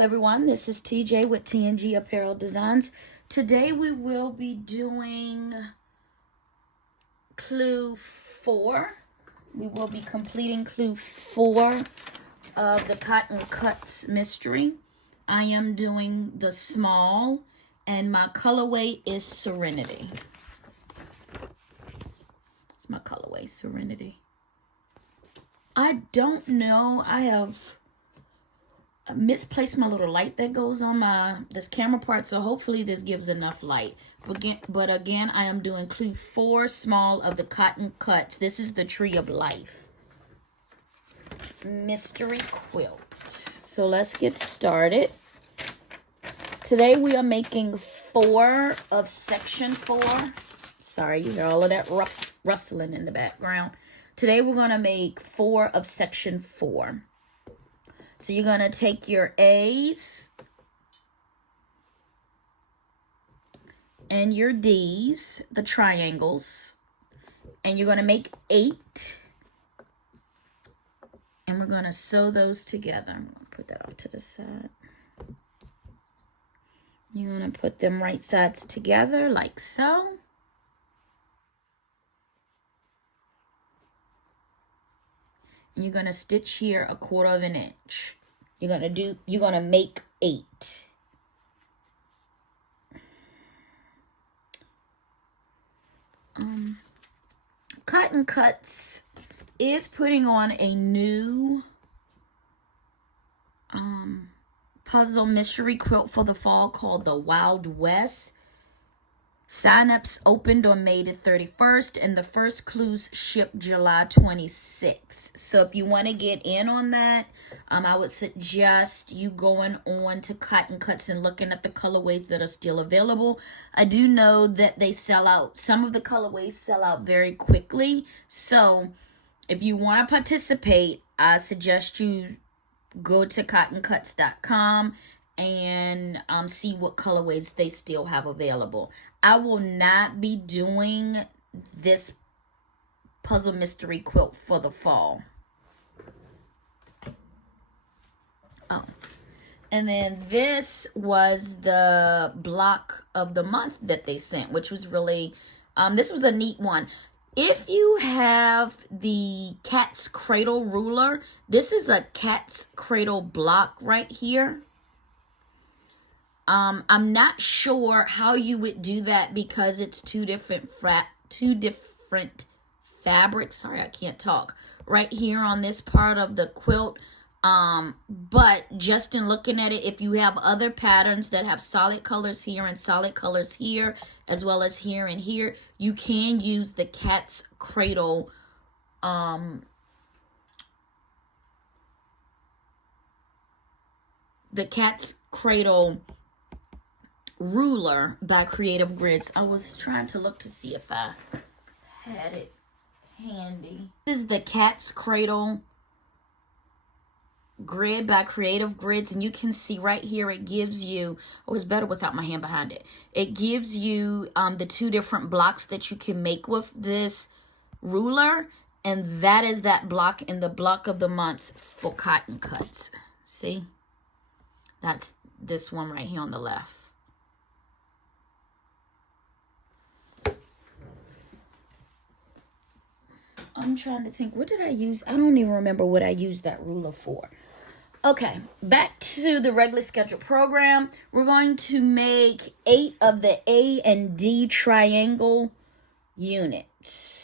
everyone, this is TJ with TNG Apparel Designs. Today we will be doing clue 4. We will be completing clue 4 of the Cotton Cuts mystery. I am doing the small and my colorway is Serenity. It's my colorway, Serenity. I don't know, I have misplaced my little light that goes on this camera part, so hopefully this gives enough light. But again, I am doing clue 4 small of the Cotton Cuts. This is the Tree of Life mystery quilt. So let's get started. Today we are making 4 of section 4. Sorry, you hear all of that rustling in the background. Today we're going to make 4 of section 4. So you're going to take your A's and your D's, the triangles, and you're going to make 8. And we're going to sew those together. I'm going to put that off to the side. You're going to put them right sides together like so. You're going to stitch here 1/4 of an inch. You're going to make 8. Cotton Cuts is putting on a new puzzle mystery quilt for the fall called the Wild West. Sign-ups opened on May the 31st, and the first clues shipped July 26th. So if you want to get in on that, I would suggest you going on to Cotton Cuts and looking at the colorways that are still available. I do know that they sell out. Some of the colorways sell out very quickly. So if you want to participate, I suggest you go to cottoncuts.com and see what colorways they still have available. I will not be doing this puzzle mystery quilt for the fall. Oh, and then this was the block of the month that they sent, which was really, this was a neat one. If you have the Cat's Cradle ruler, this is a Cat's Cradle block right here. I'm not sure how you would do that because it's two different fabrics. Sorry, I can't talk. Right here on this part of the quilt. But just in looking at it, if you have other patterns that have solid colors here and solid colors here, as well as here and here, you can use the Cat's Cradle ruler by Creative Grids. I was trying to look to see if I had it handy. This is the Cat's Cradle grid by Creative Grids, and you can see right here it gives you, oh, it's better without my hand behind it. It gives you the 2 different blocks that you can make with this ruler, and that is that block in the block of the month for Cotton Cuts. See? That's this one right here on the left. I'm trying to think, what did I use? I don't even remember what I used that ruler for. Okay, back to the regularly scheduled program. We're going to make 8 of the A and D triangle units.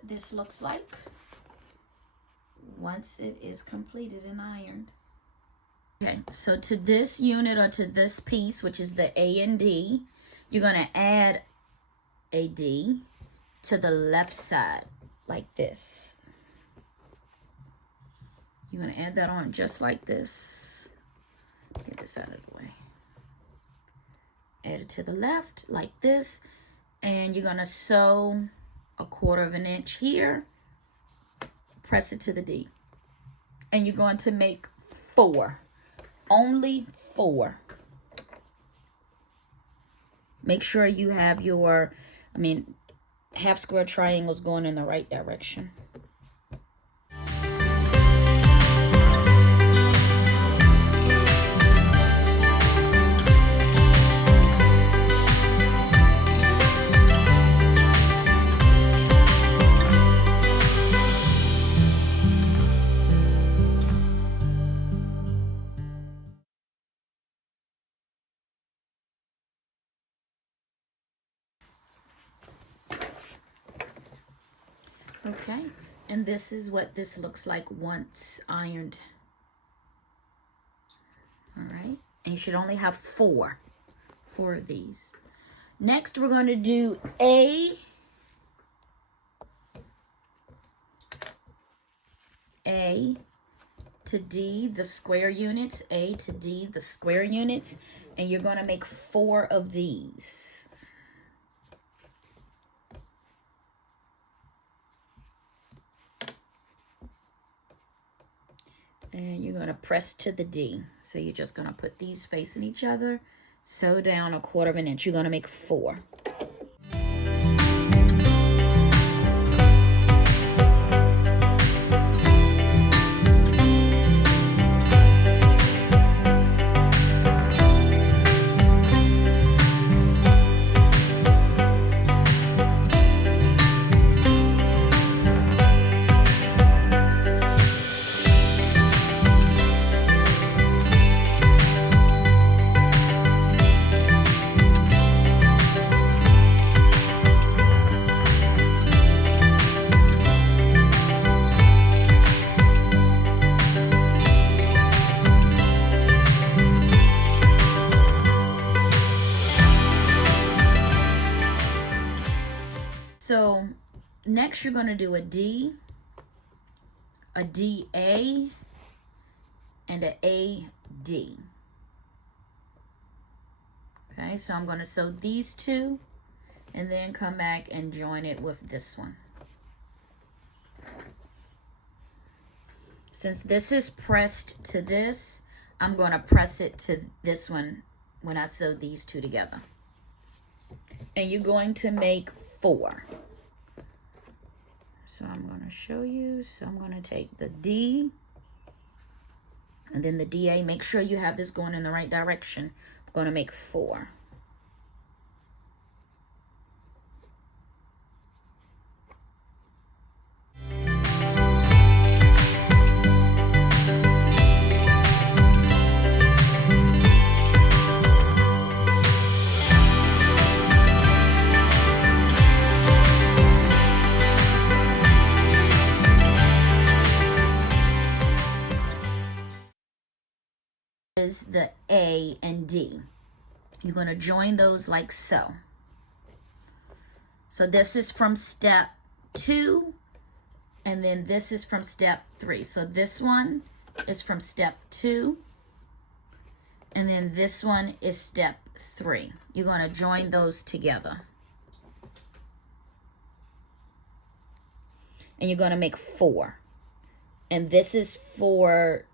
what this looks like once it is completed and ironed. Okay, so to this unit or to this piece, which is the A and D, you're going to add a D to the left side like this. You're going to add that on just like this. Get this out of the way. Add it to the left like this, and you're going to sew a 1/4 inch here. Press it to the D. And you're going to make 4. Only 4. Make sure you have your, half square triangles going in the right direction. Okay, and this is what this looks like once ironed. All right, and you should only have 4 of these. Next, we're going to do A to D, the square units, A to D, the square units, and you're going to make 4 of these. And you're going to press to the D. So you're just going to put these facing each other, sew down a 1/4 inch. You're going to make 4. So next you're going to do a D, a DA, and an AD. Okay, so I'm going to sew these 2 and then come back and join it with this one. Since this is pressed to this, I'm going to press it to this one when I sew these 2 together. And you're going to make 4. So I'm going to show you. So I'm going to take the D and then the DA. Make sure you have this going in the right direction. I'm going to make 4. Is the A and D. You're going to join those like so. So this is from step 2, and then this is from step 3. So this one is from step 2, and then this one is step 3. You're going to join those together. And you're going to make 4. And this is for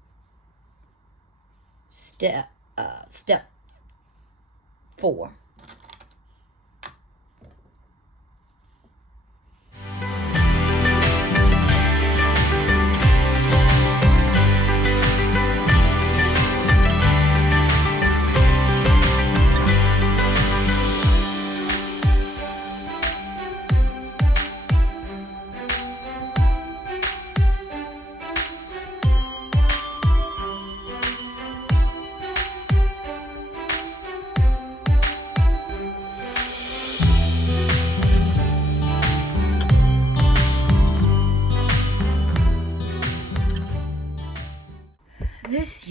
step 4.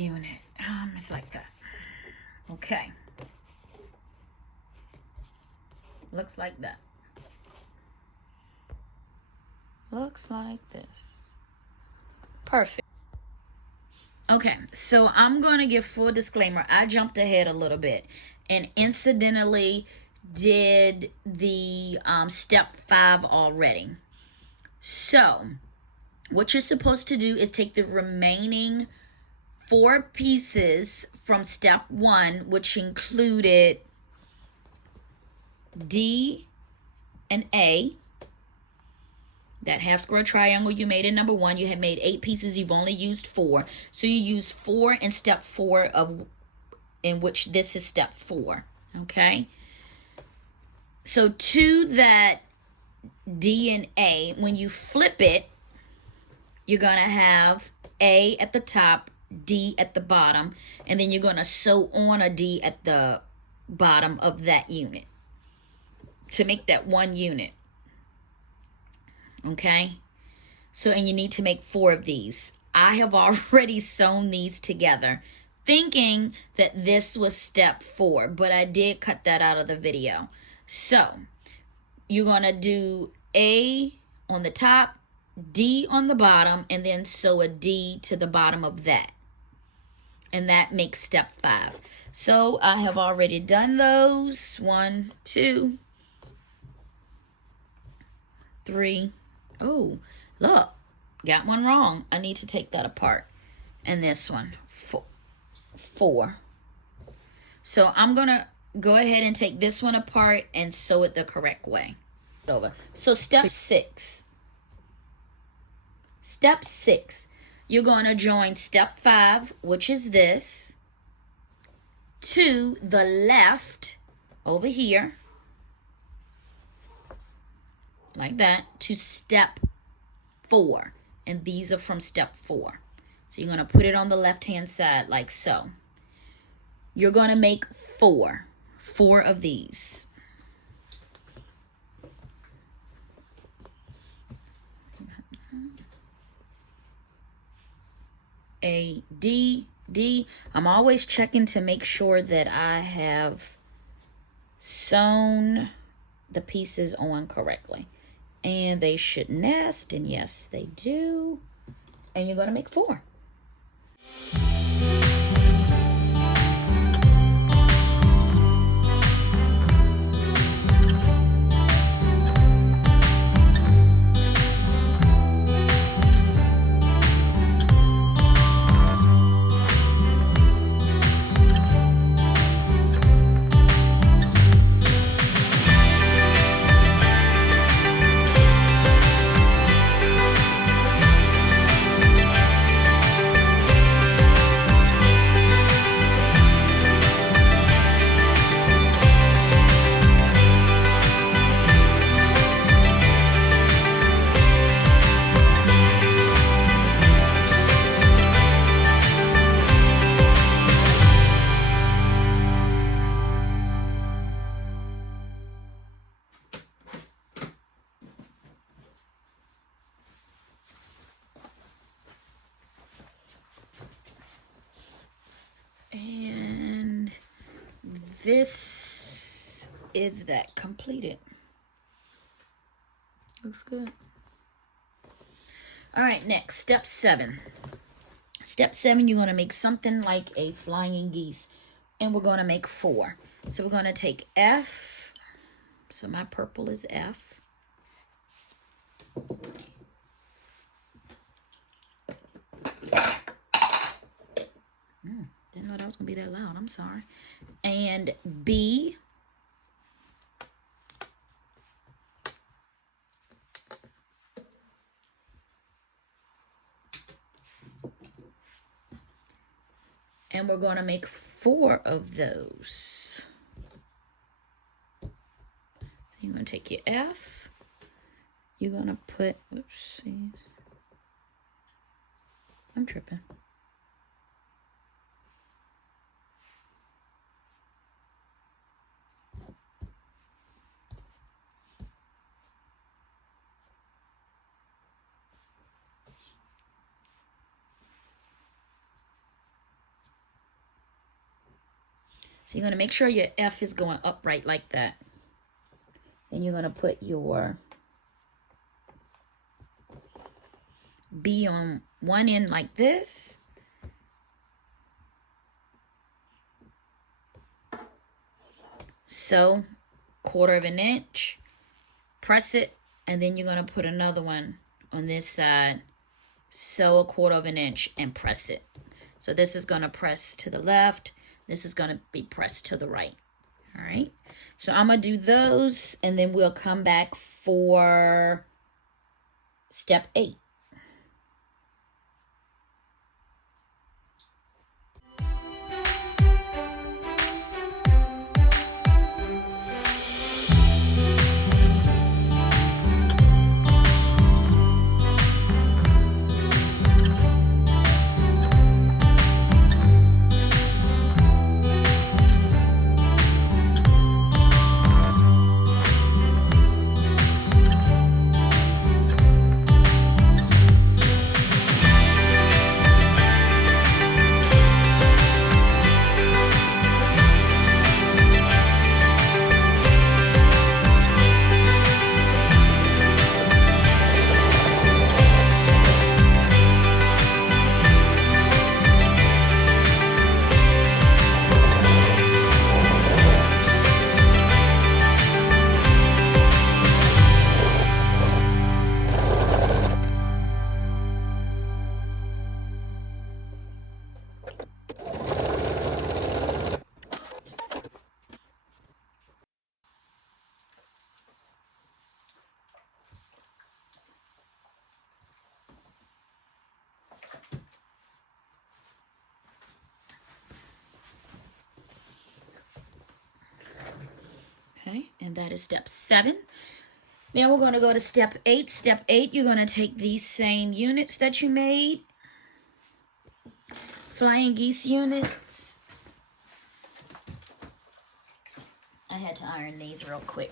unit. It's like that. Okay. Looks like that. Looks like this. Perfect. Okay, so I'm going to give full disclaimer. I jumped ahead a little bit and incidentally did the step 5 already. So what you're supposed to do is take the remaining 4 pieces from step 1, which included D and A. That half square triangle you made in number 1, you had made 8 pieces, you've only used 4. So you use 4 in step 4 in which this is step 4. Okay? So to that D and A, when you flip it, you're going to have A at the top, D at the bottom, and then you're going to sew on a D at the bottom of that unit to make that one unit. Okay, so and you need to make 4 of these. I have already sewn these together thinking that this was step 4, but I did cut that out of the video. So you're gonna do A on the top, D on the bottom, and then sew a D to the bottom of that, and that makes step 5. So I have already done those. 1, 2, 3. Oh, look, got one wrong. I need to take that apart. And this one, 4. So I'm going to go ahead and take this one apart and sew it the correct way. Over. So step 6. Step 6, you're going to join step 5, which is this, to the left over here. Like that, to step 4, and these are from step 4. So you're going to put it on the left hand side like so. You're going to make 4 of these. A, D, D. I'm always checking to make sure that I have sewn the pieces on correctly. And they should nest, and yes, they do. And you're going to make 4. And this is that completed. Looks good. All right, next, step 7. Step 7, you're going to make something like a flying geese, and we're going to make 4. So we're going to take F. So my purple is F. Didn't know that was going to be that loud. I'm sorry. And B. And we're going to make 4 of those. So you're going to take your F. You're going to put, oopsies. I'm tripping. So you're going to make sure your F is going upright like that. Then you're going to put your B on one end like this. So 1/4 of an inch, press it, and then you're going to put another one on this side. Sew 1/4 of an inch and press it. So this is going to press to the left. This is going to be pressed to the right. All right. So I'm going to do those, and then we'll come back for step 8. Okay, and that is step 7. Now we're going to go to step 8. Step 8, you're going to take these same units that you made, flying geese units. I had to iron these real quick.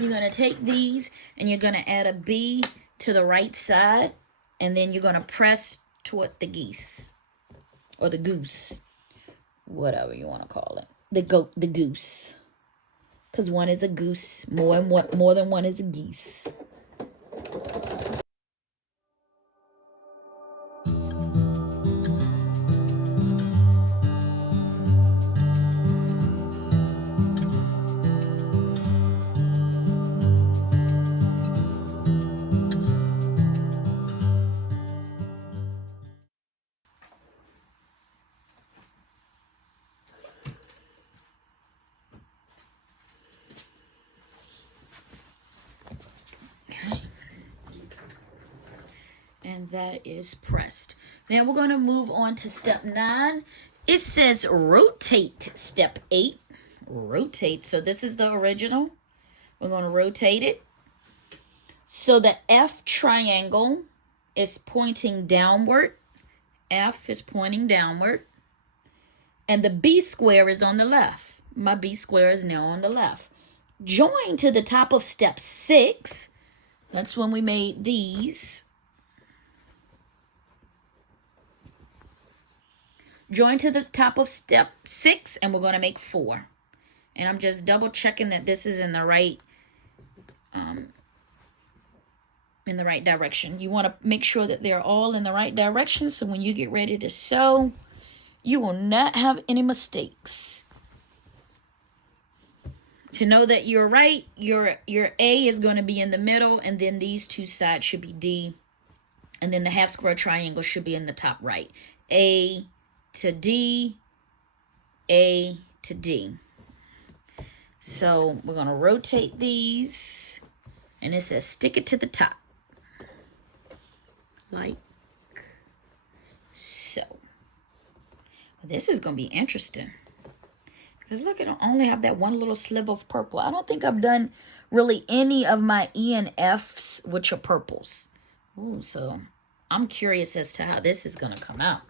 You're going to take these and you're going to add a B to the right side, and then you're going to press toward the geese or the goose, whatever you want to call it. The goose, because one is a goose, more than one is a geese. And that is pressed. Now we're going to move on to step 9. It says rotate. Step 8. Rotate. So this is the original. We're going to rotate it. So the F triangle is pointing downward. F is pointing downward. And the B square is on the left. My B square is now on the left. Join to the top of step 6. That's when we made these. Join to the top of step 6, and we're going to make 4. And I'm just double checking that this is in the right direction. You want to make sure that they're all in the right direction, so when you get ready to sew, you will not have any mistakes. To know that you're right, your A is going to be in the middle, and then these two sides should be D, and then the half square triangle should be in the top right. A to D, A to D. So we're going to rotate these, and it says stick it to the top, like so. This is going to be interesting, because look, I don't only have that one little sliver of purple. I don't think I've done really any of my E and Fs, which are purples. Ooh, so I'm curious as to how this is going to come out.